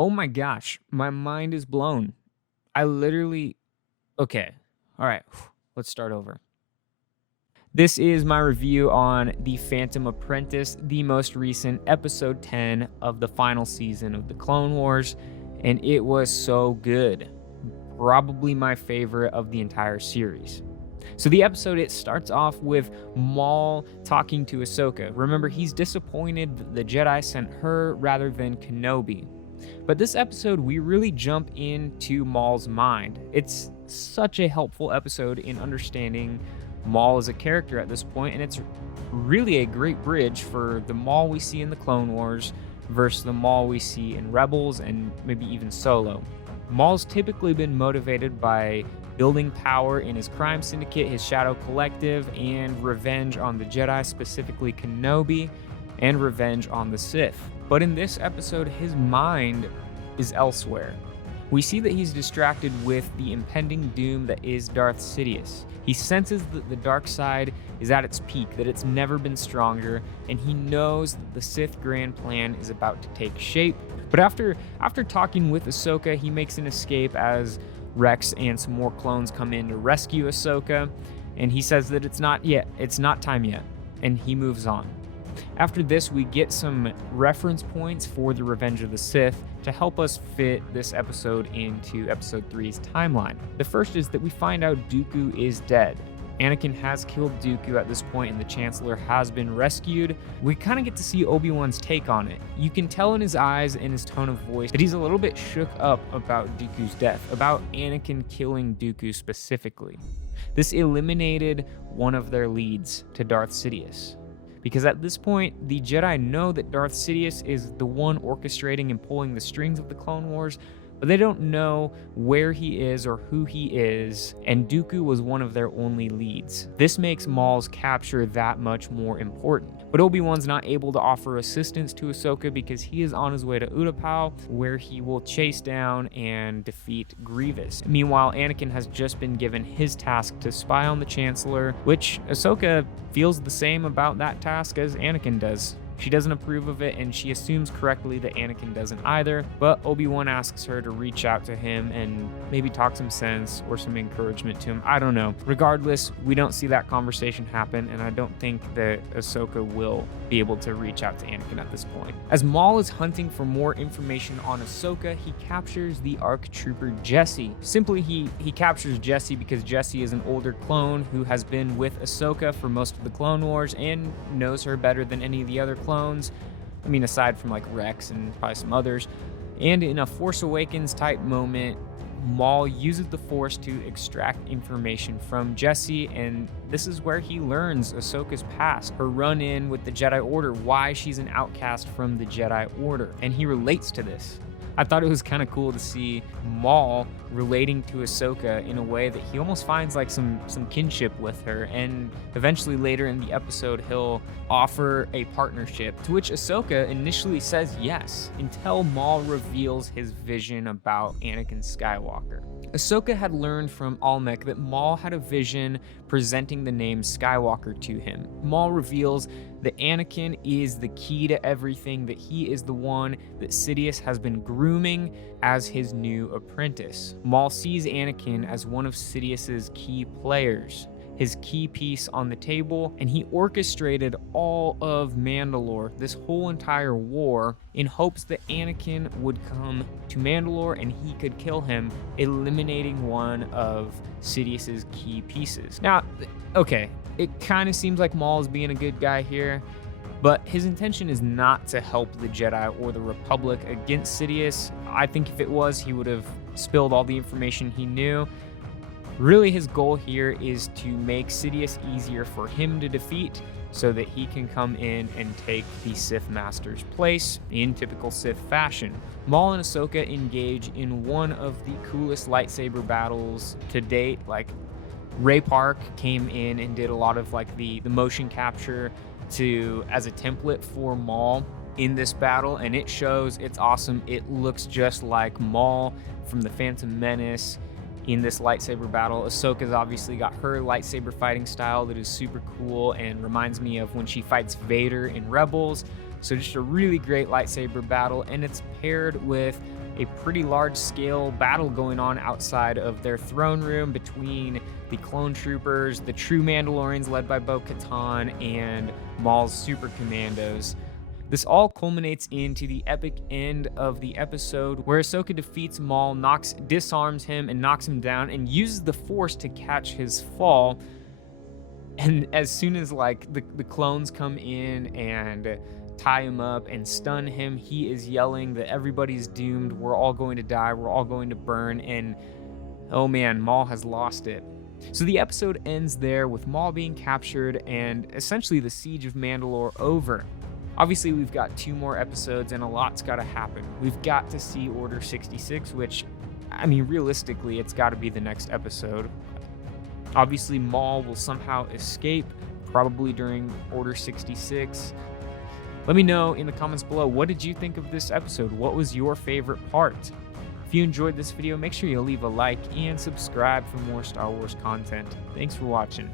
Oh my gosh, my mind is blown. I literally okay. All right, let's start over. This is my review on The Phantom Apprentice, the most recent episode 10 of the final season of the Clone Wars, and it was so good. Probably my favorite of the entire series. So the episode, it starts off with Maul talking to Ahsoka. Remember, he's disappointed that the Jedi sent her rather than Kenobi. But this episode, we really jump into Maul's mind. It's such a helpful episode in understanding Maul as a character at this point, and it's really a great bridge for the Maul we see in the Clone Wars versus the Maul we see in Rebels and maybe even Solo. Maul's typically been motivated by building power in his crime syndicate, his Shadow Collective, and revenge on the Jedi, specifically Kenobi, and revenge on the Sith. But in this episode, his mind is elsewhere. We see that he's distracted with the impending doom that is Darth Sidious. He senses that the dark side is at its peak, that it's never been stronger, and he knows that the Sith grand plan is about to take shape. But after talking with Ahsoka, he makes an escape as Rex and some more clones come in to rescue Ahsoka, and he says that it's not time yet, and he moves on. After this, we get some reference points for the Revenge of the Sith to help us fit this episode into episode 3's timeline. The first is that we find out Dooku is dead. Anakin has killed Dooku at this point, and the Chancellor has been rescued. We kind of get to see Obi-Wan's take on it. You can tell in his eyes and his tone of voice that he's a little bit shook up about Dooku's death, about Anakin killing Dooku specifically. This eliminated one of their leads to Darth Sidious, because at this point, the Jedi know that Darth Sidious is the one orchestrating and pulling the strings of the Clone Wars, but they don't know where he is or who he is, and Dooku was one of their only leads. This makes Maul's capture that much more important. But Obi-Wan's not able to offer assistance to Ahsoka because he is on his way to Utapau, where he will chase down and defeat Grievous. Meanwhile, Anakin has just been given his task to spy on the Chancellor, which Ahsoka feels the same about that task as Anakin does. She doesn't approve of it, and she assumes correctly that Anakin doesn't either, but Obi-Wan asks her to reach out to him and maybe talk some sense or some encouragement to him. I don't know. Regardless, we don't see that conversation happen, and I don't think that Ahsoka will be able to reach out to Anakin at this point. As Maul is hunting for more information on Ahsoka, he captures the ARC Trooper Jesse. Simply, he captures Jesse because Jesse is an older clone who has been with Ahsoka for most of the Clone Wars and knows her better than any of the other clones. I mean, aside from like Rex and probably some others. And in a Force Awakens type moment, Maul uses the Force to extract information from Jesse, and this is where he learns Ahsoka's past, her run-in with the Jedi Order, why she's an outcast from the Jedi Order, and he relates to this. I thought it was kind of cool to see Maul relating to Ahsoka in a way that he almost finds like some kinship with her, and eventually later in the episode he'll offer a partnership, to which Ahsoka initially says yes, until Maul reveals his vision about Anakin Skywalker. Ahsoka had learned from Almec that Maul had a vision presenting the name Skywalker to him. Maul reveals that Anakin is the key to everything, that he is the one that Sidious has been grooming as his new apprentice. Maul sees Anakin as one of Sidious's key players, his key piece on the table, and he orchestrated all of Mandalore, this whole entire war, in hopes that Anakin would come to Mandalore and he could kill him, eliminating one of Sidious's key pieces. Now, okay, it kind of seems like Maul is being a good guy here, but his intention is not to help the Jedi or the Republic against Sidious. I think if it was, he would have spilled all the information he knew. Really, his goal here is to make Sidious easier for him to defeat so that he can come in and take the Sith Master's place in typical Sith fashion. Maul and Ahsoka engage in one of the coolest lightsaber battles to date. Like, Ray Park came in and did a lot of like the motion capture as a template for Maul in this battle, and it shows. It's awesome. It looks just like Maul from the Phantom Menace. in this lightsaber battle. Ahsoka's obviously got her lightsaber fighting style that is super cool and reminds me of when she fights Vader in Rebels. So just a really great lightsaber battle, and it's paired with a pretty large scale battle going on outside of their throne room between the clone troopers, the true Mandalorians led by Bo-Katan, and Maul's super commandos. This all culminates into the epic end of the episode where Ahsoka defeats Maul, disarms him and knocks him down, and uses the Force to catch his fall. And as soon as like the clones come in and tie him up and stun him, he is yelling that everybody's doomed, we're all going to die, we're all going to burn, and oh man, Maul has lost it. So the episode ends there with Maul being captured and essentially the Siege of Mandalore over. Obviously, we've got 2 more episodes and a lot's got to happen. We've got to see Order 66, which, I mean, realistically, it's got to be the next episode. Obviously, Maul will somehow escape, probably during Order 66. Let me know in the comments below, what did you think of this episode? What was your favorite part? If you enjoyed this video, make sure you leave a like and subscribe for more Star Wars content. Thanks for watching.